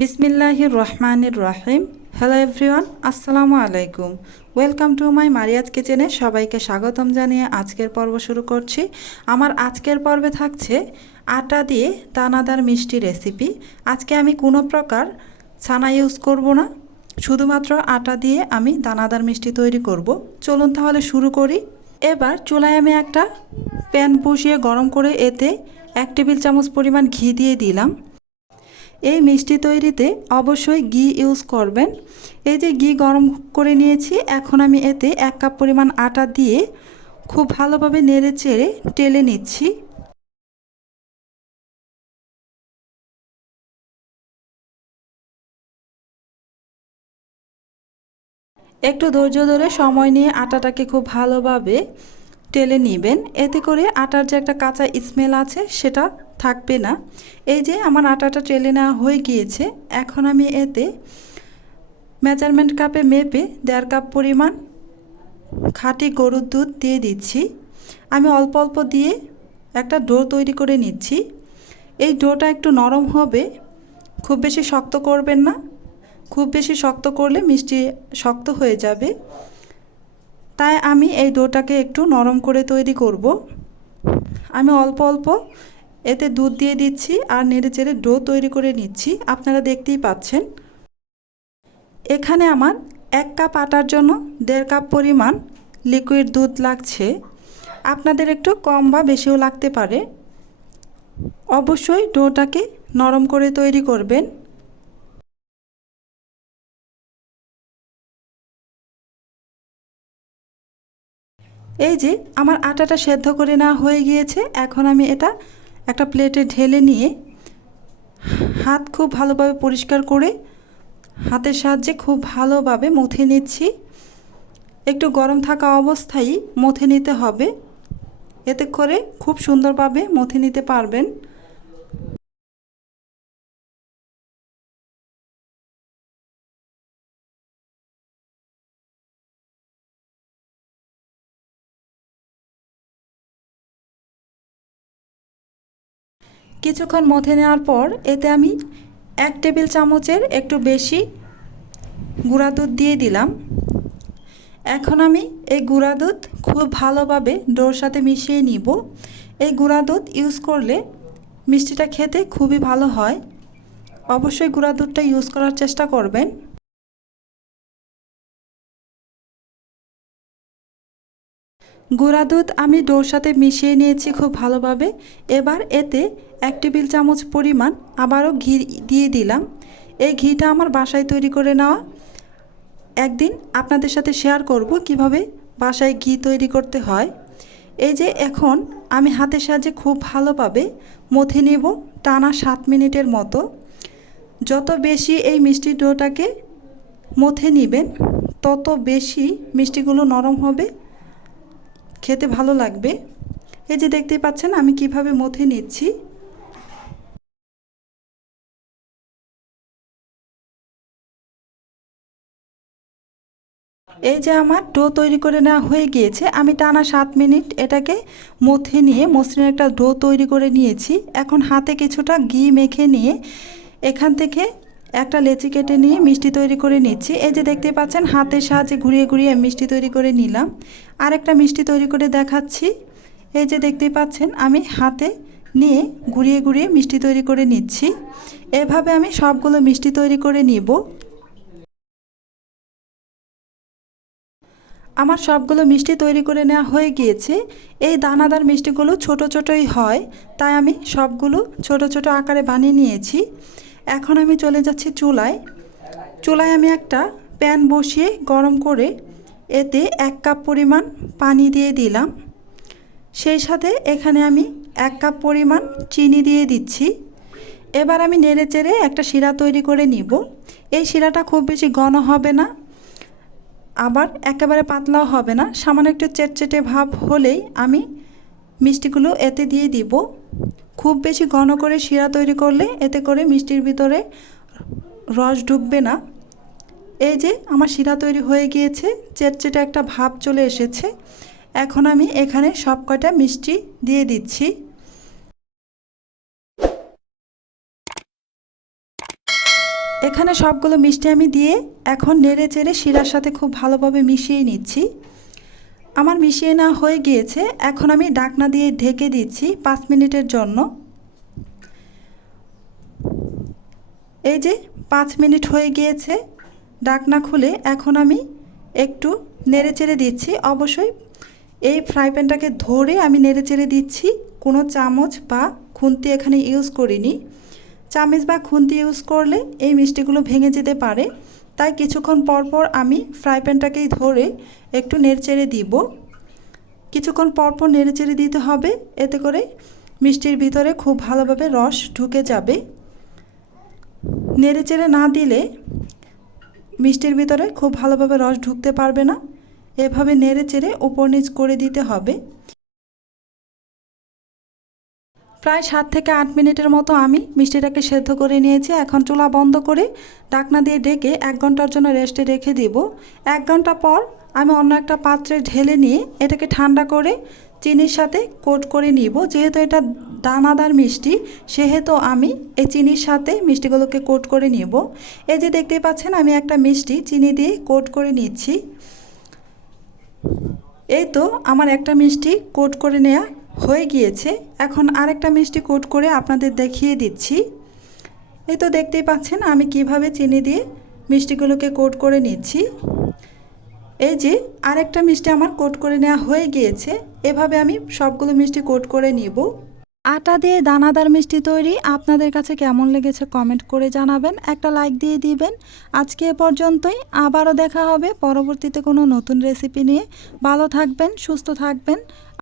বিসমিল্লাহির রহমানির রহিম। Hello everyone আসসালামু আলাইকুম। ওয়েলকাম টু মাই মারিয়াজ কিচেনে সবাইকে স্বাগতম জানিয়ে আজকের পর্ব শুরু করছি। আমার আজকের পর্বে থাকছে আটা দিয়ে দানাদার মিষ্টি রেসিপি আজকে আমি কোনো প্রকার ছানা ইউজ করব না। শুধুমাত্র আটা দিয়ে আমি দানাদার মিষ্টি তৈরি করব। চলুন তাহলে শুরু করি। এবার চুলায় আমি একটা প্যান বসিয়ে গরম করে এতে এক টেবিল চামচ পরিমাণ ঘি দিয়ে দিলাম। এই মিষ্টি তৈরিতে অবশ্যই ঘি ইউজ করবেন। এই যে ঘি গরম করে নিয়েছি, এখন আমি এতে এক কাপ পরিমাণ আটা দিয়ে খুব ভালোভাবে নেড়ে চেড়ে টেলে নিচ্ছি। একটু ধৈর্য ধরে সময় নিয়ে আটাটাকে খুব ভালোভাবে টেলে নেবেন। এতে করে আটার যে একটা কাঁচা স্মেল আছে, সেটা থাকবে না। এই যে আমার আটাটা টেলে নেওয়া হয়ে গিয়েছে, এখন আমি এতে মেজারমেন্ট কাপে মেপে দেড় কাপ পরিমাণ খাঁটি গরুর দুধ দিয়ে দিচ্ছি। আমি অল্প অল্প দিয়ে একটা ডো তৈরি করে নিচ্ছি। এই ডোটা একটু নরম হবে, খুব বেশি শক্ত করবেন না। খুব বেশি শক্ত করলে মিষ্টি শক্ত হয়ে যাবে। তাই আমি এই ডোটাকে একটু নরম করে তৈরি করব। আমি অল্প অল্প এতে দুধ দিয়ে দিচ্ছি আর নেড়ে চেড়ে ডো তৈরি করে নিচ্ছি। আপনারা দেখতেই পাচ্ছেন। এখানে আমার এক কাপ আটার জন্য দেড় কাপ পরিমাণ লিকুইড দুধ লাগছে। আপনাদের একটু কম বা বেশিও লাগতে পারে। অবশ্যই ডোটাকে নরম করে তৈরি করবেন। এই যে, আমার আটাটা সেদ্ধ করে নেওয়া হয়ে গিয়েছে। এখন আমি এটা একটা প্লেটে ঢেলে নিয়ে হাত খুব ভালোভাবে পরিষ্কার করে হাতের সাহায্যে খুব ভালোভাবে মুথে নিচ্ছি। একটু গরম থাকা অবস্থায় মুথে নিতে হবে। এতে করে খুব সুন্দরভাবে মুথে নিতে পারবেন। কিছুক্ষণ মথে নেওয়ার পর এতে আমি এক টেবিল চামচের একটু বেশি গুঁড়া দুধ দিয়ে দিলাম। এখন আমি এই গুঁড়া দুধ খুব ভালোভাবে ডোর সাথে মিশিয়ে নিব। এই গুঁড়া দুধ ইউজ করলে মিষ্টিটা খেতে খুবই ভালো হয়। অবশ্যই গুঁড়া দুধটা ইউজ করার চেষ্টা করবেন। গুঁড়া দুধ আমি ডোর সাথে মিশিয়ে নিয়েছি খুব ভালোভাবে। এবার এতে এক টেবিল চামচ পরিমাণ আবারও ঘি দিয়ে দিলাম। এই ঘিটা আমার বাসায় তৈরি করে নেওয়া। একদিন আপনাদের সাথে শেয়ার করব কীভাবে বাসায় ঘি তৈরি করতে হয়। এই যে এখন আমি হাতের সাহায্যে খুব ভালোভাবে মথে নেব টানা সাত মিনিটের মতো। যত বেশি এই মিষ্টি ডোটাকে মথে নেবেন, তত বেশি মিষ্টিগুলো নরম হবে। খেতে ভালো লাগবে। এই যে দেখতেই পাচ্ছেন, আমি কীভাবে মথে নিচ্ছি। এই যে আমার ডো তৈরি করে নেওয়া হয়ে গিয়েছে, আমি টানা সাত মিনিট এটাকে মথে নিয়ে, মসৃণ একটা ডো তৈরি করে নিয়েছি। এখন হাতে কিছুটা ঘি মেখে নিয়ে এখান থেকে একটা লেচি কেটে নিয়ে মিষ্টি তৈরি করে নিচ্ছি। এই যে দেখতে পাচ্ছেন, হাতের সাহায্যে ঘুরিয়ে ঘুরিয়ে মিষ্টি তৈরি করে নিলাম। আর একটা মিষ্টি তৈরি করে দেখাচ্ছি। এই যে দেখতেই পাচ্ছেন, আমি হাতে নিয়ে ঘুরিয়ে ঘুরিয়ে মিষ্টি তৈরি করে নিচ্ছি। এভাবে আমি সবগুলো মিষ্টি তৈরি করে নিব। আমার সবগুলো মিষ্টি তৈরি করে নেওয়া হয়ে গিয়েছে। এই দানাদার মিষ্টিগুলো ছোট ছোটই হয়, তাই আমি সবগুলো ছোট ছোট আকারে বানিয়ে নিয়েছি। এখন আমি চলে যাচ্ছি চুলায়। চুলায় আমি একটা প্যান বসিয়ে গরম করে এতে এক কাপ পরিমাণ পানি দিয়ে দিলাম। সেই সাথে এখানে আমি এক কাপ পরিমাণ চিনি দিয়ে দিচ্ছি। এবার আমি নেড়ে চেড়ে একটা শিরা তৈরি করে নিব। এই শিরাটা খুব বেশি ঘন হবে না, আবার একেবারে পাতলাও হবে না। সামান্য একটু চেটচেটে ভাব হলেই আমি মিষ্টিগুলো এতে দিয়ে দিব। খুব বেশি ঘন করে শিরা তৈরি করলে এতে করে মিষ্টির ভিতরে রস ঢুকবে না। এই যে আমার শিরা তৈরি হয়ে গিয়েছে, চেটচেটে একটা ভাব চলে এসেছে। এখন আমি এখানে সব কয়টা মিষ্টি দিয়ে দিচ্ছি। এখানে সবগুলো মিষ্টি আমি দিয়ে এখন নেড়ে চেড়ে শিরার সাথে খুব ভালোভাবে মিশিয়ে নিচ্ছি। আমার মিশিয়ে না হয়ে গিয়েছে, এখন আমি ডাকনা দিয়ে ঢেকে দিচ্ছি পাঁচ মিনিটের জন্য। এই যে, পাঁচ মিনিট হয়ে গিয়েছে, ডাকনা খুলে এখন আমি একটু নেড়ে চেড়ে দিচ্ছি। অবশ্যই এই ফ্রাই প্যানটাকে ধরে আমি নেড়ে চেড়ে দিচ্ছি। কোনো চামচ বা খুন্তি এখানে ইউজ করিনি। চামচ বা খুন্তি ইউজ করলে এই মিষ্টিগুলো ভেঙে যেতে পারে। তাই কিছুক্ষণ পর পর আমি ফ্রাই প্যানটাকেই ধরে একটু নেড়েচেড়ে দিব। কিছুক্ষণ পর পর নেড়েচেড়ে দিতে হবে, এতে করে মিষ্টির ভিতরে খুব ভালোভাবে রস ঢুকে যাবে। নেড়েচেড়ে না দিলে মিষ্টির ভিতরে খুব ভালোভাবে রস ঢুকতে পারবে না। এভাবে নেড়ে চেড়ে উপর নিচ করে দিতে হবে। প্রায় সাত থেকে আট মিনিটের মতো আমি মিষ্টিটাকে সেদ্ধ করে নিয়েছি। এখন চুলা বন্ধ করে ডাকনা দিয়ে ডেকে এক ঘণ্টার জন্য রেস্টে রেখে দিব। এক ঘণ্টা পর আমি অন্য একটা পাত্রে ঢেলে নিয়ে এটাকে ঠান্ডা করে চিনির সাথে কোট করে নিব। যেহেতু এটা দানাদার মিষ্টি, সেহেতু আমি এই চিনির সাথে মিষ্টিগুলোকে কোট করে নিব। এই যে দেখতেই পাচ্ছেন, আমি একটা মিষ্টি চিনি দিয়ে কোট করে নিচ্ছি। এই তো আমার একটা মিষ্টি কোট করে নেওয়া হয়ে গিয়েছে। এখন আরেকটা মিষ্টি কোট করে আপনাদের দেখিয়ে দিচ্ছি। এই তো দেখতেই পাচ্ছেন আমি কীভাবে চিনি দিয়ে মিষ্টিগুলোকে কোট করে নিচ্ছি। এই যে আরেকটা মিষ্টি আমার কোট করে নেওয়া হয়ে গিয়েছে। এভাবে আমি সবগুলো মিষ্টি কোট করে নিব। আটা দিয়ে দানাদার মিষ্টি তৈরি। আপনাদের কাছে কেমন লেগেছে কমেন্ট করে জানাবেন। একটা লাইক দিয়ে দিবেন। আজকে এ পর্যন্তই। আবারও দেখা হবে পরবর্তীতে কোনো নতুন রেসিপি নিয়ে। ভালো থাকবেন, সুস্থ থাকবেন।